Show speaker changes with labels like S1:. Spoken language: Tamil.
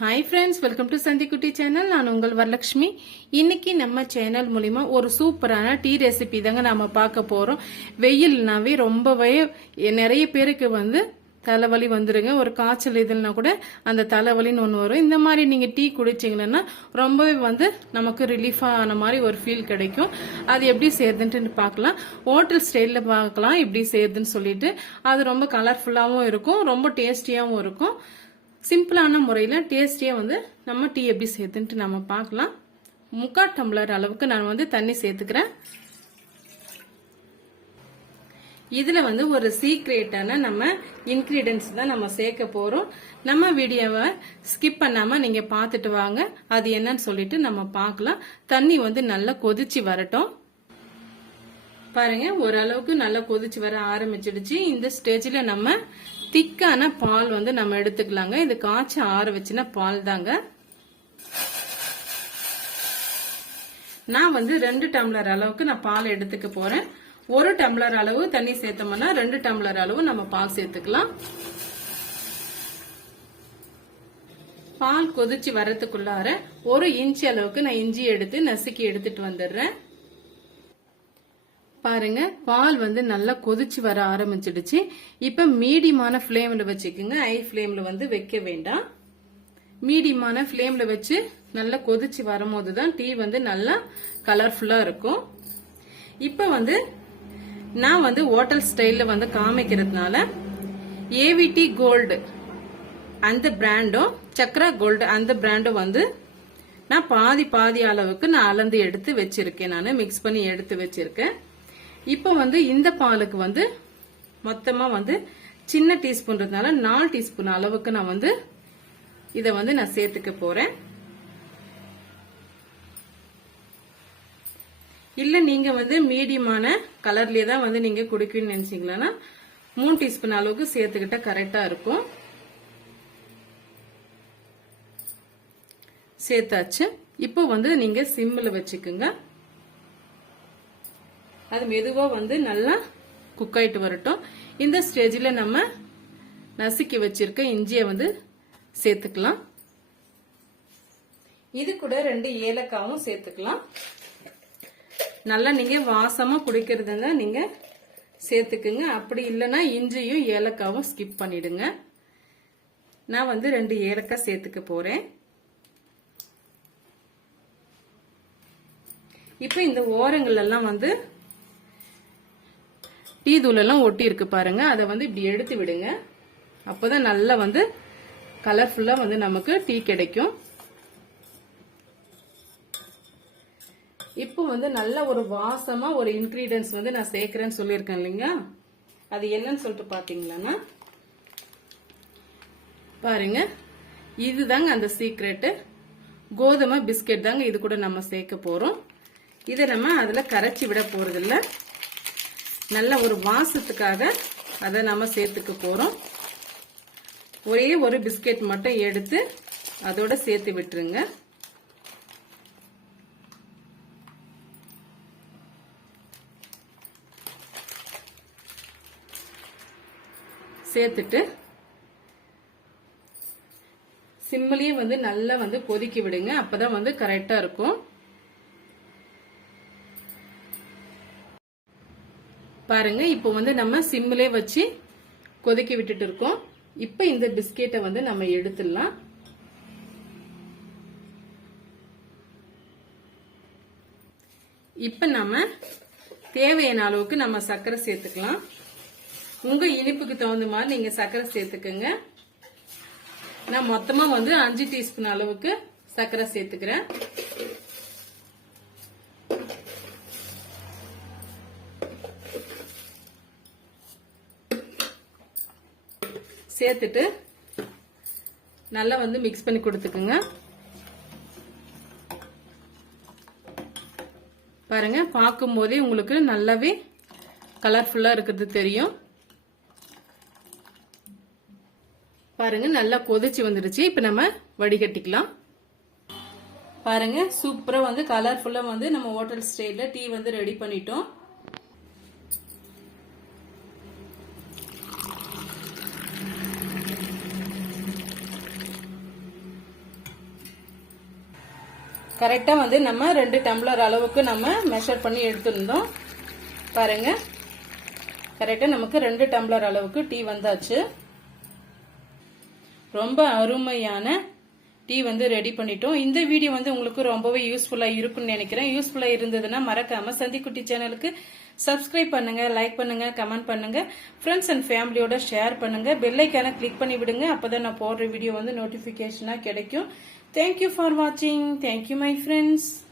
S1: Hi friends welcome to Santhikutti channel நான் உங்கள் வரலட்சுமி. இன்னைக்கு நம்ம சேனல் மூலிமா ஒரு சூப்பரான டீ ரெசிபி தாங்க நாம் பார்க்க போகிறோம் வெயில்னாவே ரொம்பவே நிறைய பேருக்கு வந்து தலைவலி வந்துடுங்க ஒரு காய்ச்சல் இதுலனா கூட அந்த தலைவலின்னு ஒன்று வரும். இந்த மாதிரி நீங்கள் டீ குடிச்சிங்கன்னா ரொம்பவே வந்து நமக்கு ரிலீஃபான ஆன மாதிரி ஒரு ஃபீல் கிடைக்கும். அது எப்படி செய்யறதுன்ட்டு பார்க்கலாம். ஹோட்டல் ஸ்டைலில் பார்க்கலாம். எப்படி செய்யறதுன்னு சொல்லிட்டு அது ரொம்ப கலர்ஃபுல்லாகவும் இருக்கும். ரொம்ப டேஸ்டியாகவும் இருக்கும். சிம்பிளான முறையில் டேஸ்டியாக வந்து நம்ம டீ எப்படி சேர்த்துன்ட்டு நம்ம பார்க்கலாம். முக்கால் டம்ளர் அளவுக்கு நான் வந்து தண்ணி சேர்த்துக்கிறேன். இதில் வந்து ஒரு சீக்ரெட்டான நம்ம இன்க்ரீடியன்ஸ் தான் நம்ம சேர்க்க போகிறோம் நம்ம வீடியோவை ஸ்கிப் பண்ணாமல் நீங்கள் பார்த்துட்டு வாங்க. அது என்னன்னு சொல்லிட்டு நம்ம பார்க்கலாம். தண்ணி வந்து நல்லா கொதிச்சு வரட்டும். பாருங்க ஓரளவுக்கு நல்லா கொதிச்சு வர ஆரம்பிச்சிடுச்சு. இந்த ஸ்டேஜில் நம்ம திக்கான பால் வந்து நம்ம எடுத்துக்கலாங்க. இது காய்ச்சி ஆற வச்சுன பால் தாங்க. நான் வந்து ரெண்டு டம்ளர் அளவுக்கு நான் பால் எடுத்துக்க போறேன். ஒரு டம்ளர் அளவு தண்ணி சேர்த்தோம்னா ரெண்டு டம்ளர் அளவு நம்ம பால் சேர்த்துக்கலாம். பால் கொதிச்சு வரத்துக்குள்ளார ஒரு இன்ச் அளவுக்கு நான் இஞ்சி எடுத்து நசுக்கி எடுத்துட்டு வந்துடுறேன். பாருங்க பால் வந்து நல்லா கொதிச்சு வர ஆரம்பிச்சிடுச்சு. இப்ப மீடியமான ஃப்ளேமில் வச்சுக்கோங்க. ஐ ஃப்ளேமில் வந்து வைக்க வேண்டாம். மீடியமான ஃப்ளேமில் வச்சு நல்லா கொதிச்சு வரும்போது தான் டீ வந்து நல்லா கலர்ஃபுல்லா இருக்கும். இப்ப வந்து நான் வந்து ஹோட்டல் ஸ்டைலில் வந்து காமிக்கிறதுனால ஏவிடி கோல்டு அந்த பிராண்டும் சக்ரா கோல்டு அந்த பிராண்டும் வந்து நான் பாதி பாதி அளவுக்கு நான் அளந்து எடுத்து வச்சிருக்கேன். நான் மிக்ஸ் பண்ணி எடுத்து வச்சிருக்கேன். இப்போ வந்து இந்த பாலுக்கு வந்து மொத்தமா வந்து சின்ன டீஸ்பூன்றதுனால நாலு டீஸ்பூன் அளவுக்கு நான் வந்து இதை வந்து நான் சேர்த்துக்க போறேன். இல்ல நீங்க வந்து மீடியமான கலர்லயே தான் வந்து நீங்க குடிக்கணும்னு நினைச்சீங்களா மூணு டீஸ்பூன் அளவுக்கு சேர்த்துக்கிட்டா கரெக்டா இருக்கும். சேர்த்தாச்சு. இப்போ வந்து நீங்க சிம்மில் வச்சுக்கோங்க. அது மெதுவா வந்து நல்லா குக் ஆயிட்டு வரட்டும். இந்த ஸ்டேஜில் நம்ம நசுக்கி வச்சிருக்க இஞ்சியை வந்து சேர்த்துக்கலாம். இது கூட ரெண்டு ஏலக்காவும் சேர்த்துக்கலாம். நல்லா நீங்க வாசமா குடிக்கிறதுங்க நீங்க சேர்த்துக்குங்க. அப்படி இல்லைன்னா இஞ்சியும் ஏலக்காவும் ஸ்கிப் பண்ணிடுங்க. நான் வந்து ரெண்டு ஏலக்காய் சேர்த்துக்க போறேன். இப்போ இந்த ஓரங்கள் எல்லாம் வந்து டீ தூளெல்லாம் ஒட்டி இருக்கு பாருங்க. அதை வந்து இப்படி எடுத்து விடுங்க. அப்போதான் நல்லா வந்து கலர்ஃபுல்லா வந்து நமக்கு டீ கிடைக்கும். இப்போ வந்து நல்ல ஒரு வாசமா ஒரு இன்கிரீடியன்ஸ் வந்து நான் சேர்க்கிறேன்னு சொல்லியிருக்கேன் இல்லைங்க அது என்னன்னு சொல்லிட்டு பாத்தீங்களா பாருங்க. இதுதாங்க அந்த சீக்ரெட்டு கோதுமை பிஸ்கெட் தாங்க இது கூட நம்ம சேர்க்க போறோம். இதை நம்ம அதுல கரைச்சி விட போறதில்லை. நல்ல ஒரு வாசத்துக்காக அதை நம்ம சேர்த்துக்க போகிறோம் ஒரே ஒரு பிஸ்கெட் மட்டும் எடுத்து அதோட சேர்த்து விட்டுருங்க. சேர்த்துட்டு சிம்மிலையும் வந்து நல்லா வந்து கொதிக்கி விடுங்க. அப்பதான் வந்து கரெக்டா இருக்கும். பாருங்க இப்போ வந்து நம்ம சிம்மிலே வச்சு கொதிக்க விட்டுட்டு இருக்கோம். இப்போ இந்த பிஸ்கெட்டை வந்து நம்ம எடுத்துடலாம். இப்போ நம்ம தேவையான அளவுக்கு நம்ம சர்க்கரை சேர்த்துக்கலாம். உங்க இனிப்புக்கு தகுந்த மாதிரி நீங்க சர்க்கரை சேர்த்துக்கோங்க. நான் மொத்தமா வந்து அஞ்சு டீஸ்பூன் அளவுக்கு சர்க்கரை சேர்த்துக்கிறேன். சேர்த்துட்டு நல்லா வந்து மிக்ஸ் பண்ணி கொடுத்துக்குங்க. பாருங்க பார்க்கும் போதே உங்களுக்கு நல்லாவே கலர்ஃபுல்லா இருக்கிறது தெரியும். பாருங்க நல்லா கொதிச்சு வந்துடுச்சு இப்ப நம்ம வடிகட்டிக்கலாம். பாருங்க சூப்பரா வந்து கலர்ஃபுல்லா வந்து நம்ம ஹோட்டல் ஸ்டைல டீ வந்து ரெடி பண்ணிட்டோம். கரெக்டாக வந்து நம்ம ரெண்டு டம்ளர் அளவுக்கு நம்ம மெஷர் பண்ணி எடுத்துருந்தோம். பாருங்க. கரெக்டாக நமக்கு ரெண்டு டம்ளர் அளவுக்கு டீ வந்தாச்சு. ரொம்ப அருமையான டீ வந்து ரெடி பண்ணிட்டோம். இந்த வீடியோ வந்து உங்களுக்கு ரொம்பவே யூஸ்ஃபுல்லாக இருக்கும்னு நினைக்கிறேன். யூஸ்ஃபுல்லாக இருந்ததுன்னா மறக்காம சந்திக்குட்டி சேனலுக்கு சப்ஸ்கிரைப் பண்ணுங்க லைக் பண்ணுங்க கமெண்ட் பண்ணுங்க. ஃப்ரெண்ட்ஸ் அண்ட் ஃபேமிலியோட ஷேர் பண்ணுங்க. பெல்லைக்கான கிளிக் பண்ணி விடுங்க அப்பதான் நான் போடுற வீடியோ வந்து நோட்டிஃபிகேஷனாக கிடைக்கும். Thank you for watching. Thank you my friends.